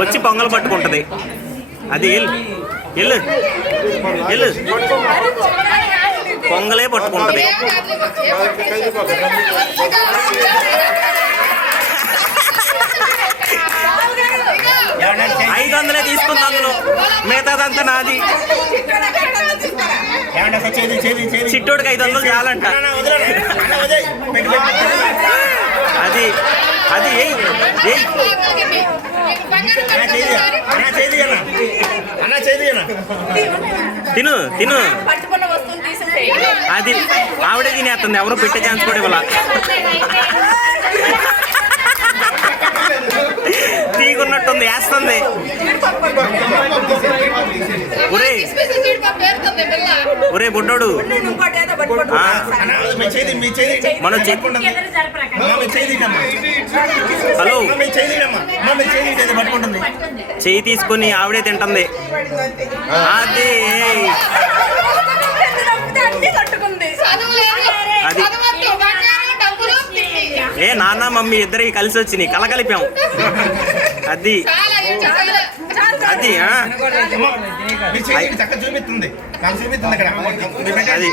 వచ్చి పొంగల్ పట్టుకుంటది. అది ఎల్లు ఎల్లు పొంగలే పట్టుకుంటది. 500 తీసుకుంది, అందులో మిగతాదంతా నాది. చిట్టోడికి 500 చాలంట. అది అది తిను తిను. అది ఆవిడే తినేస్తుంది, ఎవరు పెట్టే ఛాన్స్ కూడా ఇవ్వాల. తీగున్నట్టుంది, వేస్తుంది. ఒరే బుడ్డోడు, మనం హలో చెయ్యి తీసుకొని ఆవిడే తింటుంది. అది అది నాన్న మమ్మీ ఇద్దరికి కలిసి వచ్చినాయి, కలగలిపాం. అది అది అది